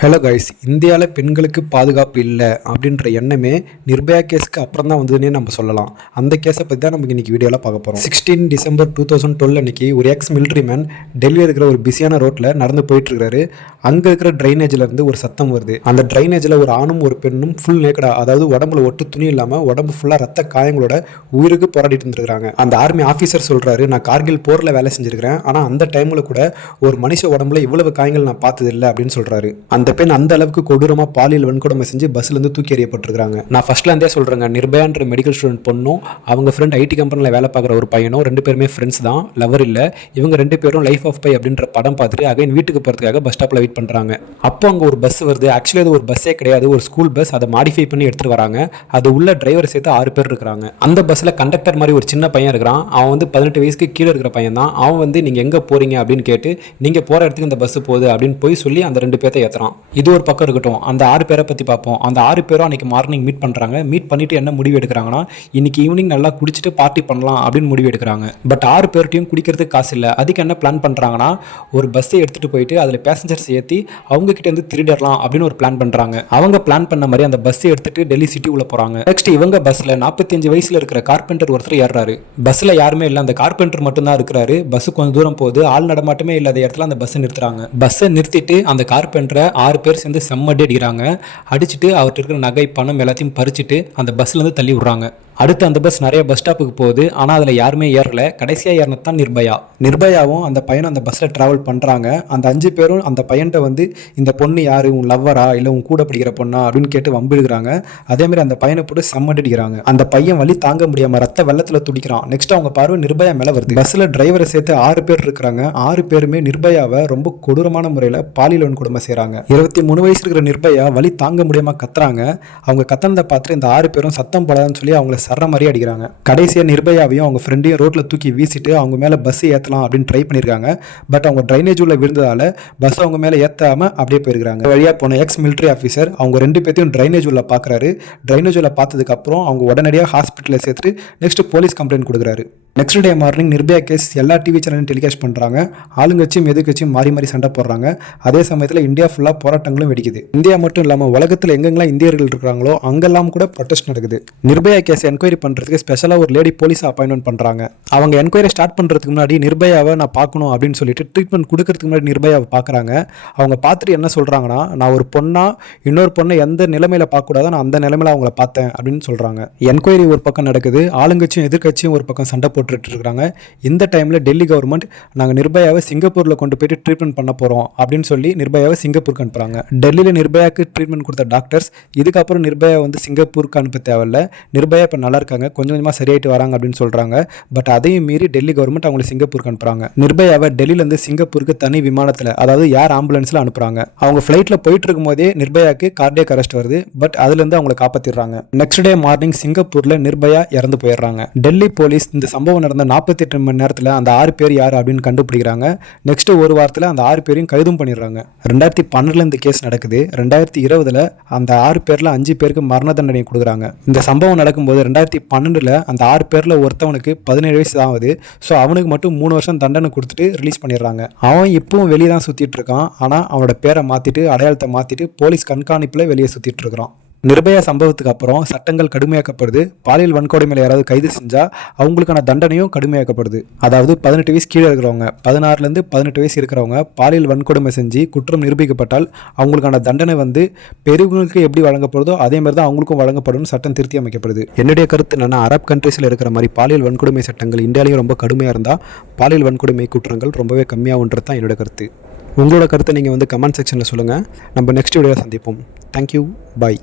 Hello guys, இந்தியாவில் பெண்களுக்கு பாதுகாப்பு இல்லை அப்படின்ற எண்ணமே நிர்பயா கேஸுக்கு அப்புறம் தான் வந்ததுன்னே நம்ம சொல்லலாம். அந்த கேஸை பற்றி தான் நமக்கு இன்றைக்கி வீடியோவில் பார்க்க போகிறோம். 16 டிசம்பர் 2012 அன்றைக்கி ஒரு எக்ஸ் மிலிட்ரி மேன் டெல்லியில் இருக்கிற ஒரு பிஸியான ரோட்டில் நடந்து போயிட்டுருக்காரு. அங்கே இருக்கிற ட்ரைனேஜிலேருந்து ஒரு சத்தம் வருது. அந்த ட்ரைனேஜில் ஒரு ஆணும் ஒரு பெண்ணும் ஃபுல் நேக்கடா, அதாவது உடம்புல ஒட்டு துணி இல்லாமல் உடம்பு ஃபுல்லாக ரத்த காயங்களோட உயிருக்கு போராடிட்டு இருந்துருக்காங்க. அந்த ஆர்மி ஆஃபீஸர் சொல்கிறாரு, நான் கார்கில் போரில் வேலை செஞ்சுருக்கிறேன், ஆனால் அந்த டைமில் கூட ஒரு மனுஷ உடம்புல இவ்வளவு காயங்கள் நான் பார்த்ததில்லை அப்படின்னு சொல்கிறாரு. அந்த பெண் அந்த அளவுக்கு கொடூரமாக பாலியல் வன்கொடுமை செஞ்சு பஸ்லேருந்து தூக்கி எறியப்பட்டிருக்காங்க. நான் ஃபர்ஸ்ட்லேருந்தே சொல்கிறேங்க, நிர்பயான்ற மெடிக்கல் ஸ்டூடெண்ட் பொண்ணும் அவங்க ஃப்ரெண்ட் ஐடி கம்பெனியில் வேலை பார்க்குற ஒரு பையனும் 2 பேருமே ஃப்ரெண்ட்ஸ் தான், லவர் இல்லை. இவங்க 2 பேரும் லைஃப் ஆஃப் பை அப்படின்ற படம் பார்த்துட்டு அகைன் வீட்டுக்கு போகிறதுக்காக பஸ் ஸ்டாப்பில் வெயிட் பண்ணுறாங்க. அப்போ அங்கே ஒரு பஸ் வருது. ஆக்சுவலி அது ஒரு பஸ்ஸே கிடையாது, ஒரு ஸ்கூல் பஸ். அதை மாடிஃபை பண்ணி எடுத்துகிட்டு வராங்க. அது உள்ள டிரைவர் சேர்த்து 6 பேர் இருக்கிறாங்க. அந்த பஸ்ஸில் கண்டக்டர் மாதிரி ஒரு சின்ன பையன் இருக்கிறான். அவன் வந்து 18 வயசுக்கு கீழே இருக்கிற பையன் தான். அவன் வந்து நீங்கள் எங்கே போகிறீங்க அப்படின்னு கேட்டு, நீங்கள் போகிற இடத்துக்கு இந்த பஸ் போகுது அப்படின்னு போய் சொல்லி அந்த 2 பேர்த்தை ஏற்றுறான். இது ஒரு பக்கம் இருக்கட்டும், அந்த 6 பேரை பற்றி பார்ப்போம். அந்த 6 பேரும் அன்றைக்கி மார்னிங் மீட் பண்ணுறாங்க. மீட் பண்ணிவிட்டு என்ன முடிவு எடுக்கிறாங்கன்னா, இன்றைக்கி ஈவினிங் நல்லா குடிச்சிட்டு பார்ட்டி பண்ணலாம் அப்படின்னு முடிவு எடுக்கிறாங்க. பட் 6 பேர்ட்டையும் குடிக்கிறதுக்கு காசு இல்லை. அதுக்கு என்ன பிளான் பண்ணுறாங்கன்னா, ஒரு பஸ்ஸை எடுத்துகிட்டு போயிட்டு அதில் பேசஞ்சர்ஸ் ஏற்றி அவங்ககிட்ட திருடிடலாம் அப்படின்னு ஒரு பிளான் பண்ணுறாங்க. அவங்க பிளான் பண்ண மாதிரி அந்த பஸ்ஸை எடுத்துகிட்டு டெல்லி சிட்டி உள்ள போகிறாங்க. நெக்ஸ்ட் இவங்க பஸ்ஸில் 45 வயசில் இருக்கிற கார்பெண்டர் ஒருத்தர் ஏறுறாரு. பஸ்ஸில் யாருமே இல்லை, அந்த கார்பெண்டர் மட்டும்தான் இருக்கிறாரு. பஸ் கொஞ்சம் தூரம் போகுது, ஆள் நடமாட்டமே இல்லாத இடத்துல அந்த பஸ்ஸை நிறுத்துறாங்க. பஸ்ஸை நிறுத்திட்டு அந்த கார்பெண்டரை 6 பேர் சேர்ந்து செம்மடி அடிக்கிறாங்க. அடிச்சுட்டு அவர்கிட்ட இருக்கிற நகை பணம் எல்லாத்தையும் பறிச்சுட்டு அந்த பஸ்லேருந்து தள்ளி விடுறாங்க. அடுத்து அந்த பஸ் நிறைய பஸ் ஸ்டாப்புக்கு போகுது, ஆனால் அதில் யாருமே ஏறல. கடைசியாக ஏறினது தான் நிர்பயாவும் அந்த பையனும் அந்த பஸ்ஸில் ட்ராவல் பண்ணுறாங்க. அந்த 5 பேரும் அந்த பையன்கிட்ட வந்து, இந்த பொண்ணு யார், உன் லவ்வரா இல்லை உன் கூட படிக்கிற பொண்ணா அப்படின்னு கேட்டு வம்பிடுகிறாங்க. அதேமாதிரி அந்த பையனை போட்டு செம்மடிக்கிறாங்க. அந்த பையன் வலி தாங்க முடியாமல் ரத்த வெள்ளத்தில் துடிக்கிறான். நெக்ஸ்ட் அவங்க பார்வை நிர்பயா மேலே வருது. பஸ்ஸில் டிரைவரை சேர்த்து 6 பேர் இருக்கிறாங்க. 6 பேருமே நிர்பயாவை ரொம்ப கொடூரமான முறையில் பாலியல் வன்கொடுமை செய்கிறாங்க. 23 வயசு இருக்கிற நிர்பயா வலி தாங்க முடியாமல் கத்துறாங்க. அவங்க கத்தனதை பார்த்துட்டு இந்த 6 பேரும் சத்தம் போடாதுன்னு சொல்லி அவங்கள சர்ற மாதிரி அடிக்கிறாங்க. கடைசியாக நிர்பயாவையும் அவங்க ஃப்ரெண்டையும் ரோட்டில் தூக்கி வீசிட்டு அவங்க மேலே பஸ் ஏற்றலாம் அப்படின்னு ட்ரை பண்ணியிருக்காங்க. பட் அவங்க ட்ரைனேஜ் உள்ள விழுந்ததால பஸ் அவங்க மேலே ஏற்றாமல் அப்படியே போயிருக்காங்க. வழியாக போன எக்ஸ் மிலிட்ரி ஆஃபீஸர் அவங்க 2 பேர்த்தையும் ட்ரைனேஜ் உள்ள பார்க்குறாரு. ட்ரைனேஜ் உள்ள பார்த்ததுக்கப்புறம் அவங்க உடனடியாக ஹாஸ்பிட்டலில் சேர்த்துட்டு நெக்ஸ்ட் போலீஸ் கம்ப்ளைண்ட் கொடுக்குறாரு. Next day morning Nirbhaya case எல்லா டிவி சேனலும் டெலிகாஸ்ட் பண்ணுறாங்க. ஆளுங்கட்சியும் எதிர்கட்சியும் மாறி மாறி சண்டை போடுறாங்க. அதே சமயத்தில் இந்தியா ஃபுல்லாக போராட்டங்களும் வெடிக்குது. இந்தியா மட்டும் இல்லாமல் உலகத்தில் எங்கெங்கெல்லாம் இந்தியர்கள் இருக்கிறாங்களோ அங்கெல்லாம் கூட ப்ரொடெஸ்ட் நடக்குது. நிர்பயா கேஸ் என்கொயரி பண்ணுறதுக்கு ஸ்பெஷலாக ஒரு லேடி போலீஸ் அப்பாயின்மெண்ட் பண்ணுறாங்க. அவங்க என்கொயரி ஸ்டார்ட் பண்ணுறதுக்கு முன்னாடி நிர்பயாவை நான் பார்க்கணும் அப்படின்னு சொல்லிட்டு ட்ரீட்மெண்ட் கொடுக்கறதுக்கு முன்னாடி நிர்பயாவை பார்க்குறாங்க. அவங்க பார்த்துட்டு என்ன சொல்கிறாங்கன்னா, நான் ஒரு பொண்ணா இன்னொரு பொண்ணை எந்த நிலைமையில் பார்க்கக்கூடாதோ நான் அந்த நிலைமையில் அவங்கள பார்த்தேன் அப்படின்னு சொல்கிறாங்க. என்கொயரி ஒரு பக்கம் நடக்குது, ஆளுங்கட்சியும் எதிர்கட்சியும் ஒரு பக்கம் சண்டை போட்டுட்டு இருக்காங்க. இந்த டைமில் டெல்லி கவர்மெண்ட் நாங்கள் நிர்பயாவை சிங்கப்பூரில் கொண்டு போயிட்டு ட்ரீட்மெண்ட் பண்ண போகிறோம் அப்படின்னு சொல்லி நிர்பயாவை சிங்கப்பூருக்கு அனுப்புகிறாங்க. டெல்லியில் நிர்பயாவுக்கு ட்ரீட்மெண்ட் கொடுத்த டாக்டர்ஸ் இதுக்கப்புறம் நிர்பயா வந்து சிங்கப்பூருக்கு அனுப்ப தேவையில்லை, நிர்பயா இப்போ நல்லா இருக்காங்க, கொஞ்சம் கொஞ்சமாக சரியாயிட்டு வராங்க அப்படின்னு சொல்கிறாங்க. பட் அதையும் மீறி டெல்லி கவர்மெண்ட் அவங்களை சிங்கப்பூருக்கு அனுப்புகிறாங்க. நிர்பயாவை டெல்லியிலேருந்து சிங்கப்பூருக்கு தனி விமானத்தில், அதாவது ஏர் ஆம்புலன்ஸில் அனுப்புகிறாங்க. அவங்க ஃப்ளைட்டில் போயிட்டு இருக்கும் போதே நிர்பயாவுக்கு கார்டியக் அரெஸ்ட் வருது. பட் அதுலேருந்து அவங்களை காப்பாற்றிடுறாங்க. நெக்ஸ்ட் டே மார்னிங் சிங்கப்பூரில் நிர்பயா இறந்து போயிடுறாங்க. டெல்லி போலீஸ் இந்த சம்பவம் நடந்த 48 மணி நேரத்தில் அந்த 6 பேர் யார் அப்படின்னு கண்டுபிடிக்கிறாங்க. நெக்ஸ்ட் ஒரு வாரத்தில் அந்த 6 பேரையும் கைதும் பண்ணிடுறாங்க. 2012 இந்த கேஸ் நடக்குது. 2020 அந்த 6 பேரில் 5 பேருக்கு மரண தண்டனை கொடுக்குறாங்க. இந்த சம்பவம் நடக்கும்போது 2012 அந்த 6 பேரில் ஒருத்தவனுக்கு 17 வயசு தான் ஆகுது. ஸோ அவனுக்கு மட்டும் 3 வருஷம் தண்டனை கொடுத்துட்டு ரிலீஸ் பண்ணிடுறாங்க. அவன் இப்பவும் வெளியே தான் சுற்றிட்டு இருக்கான். ஆனால் அவனோட பேரை மாற்றிட்டு அடையாளத்தை மாற்றிட்டு போலீஸ் கண்காணிப்பில் வெளியே சுற்றிட்டு இருக்கிறான். நிர்பயா சம்பவத்துக்கு அப்புறம் சட்டங்கள் கடுமையாக்கப்படுது. பாலியல் வன்கொடுமையில் யாராவது கைது செஞ்சால் அவங்களுக்கான தண்டனையும் கடுமையாக்கப்படுது. அதாவது 18 வயசு கீழே இருக்கிறவங்க, 16லேருந்து 18 வயசு இருக்கிறவங்க பாலியல் வன்கொடுமை செஞ்சு குற்றம் நிரூபிக்கப்பட்டால் அவங்களுக்கான தண்டனை வந்து பெரியவங்களுக்கு எப்படி வழங்கப்படுதோ அதே மாதிரி தான் அவங்களுக்கும் வழங்கப்படும் சட்டம் திருத்தி அமைக்கப்படுது. என்னுடைய கருத்து என்னன்னா, அரப் கண்ட்ரீஸில் இருக்கிற மாதிரி பாலியல் வன்கொடுமை சட்டங்கள் இந்தியாவிலையும் ரொம்ப கடுமையாக இருந்தால் பாலியல் வன்கொடுமை குற்றங்கள் ரொம்பவே கம்மியாகுன்றது தான் என்னோட கருத்து. உங்களோட கருத்தை நீங்கள் வந்து கமெண்ட் செக்ஷனில் சொல்லுங்கள். நம்ம நெக்ஸ்ட் வீடியோவில் சந்திப்போம். தேங்க்யூ, பாய்.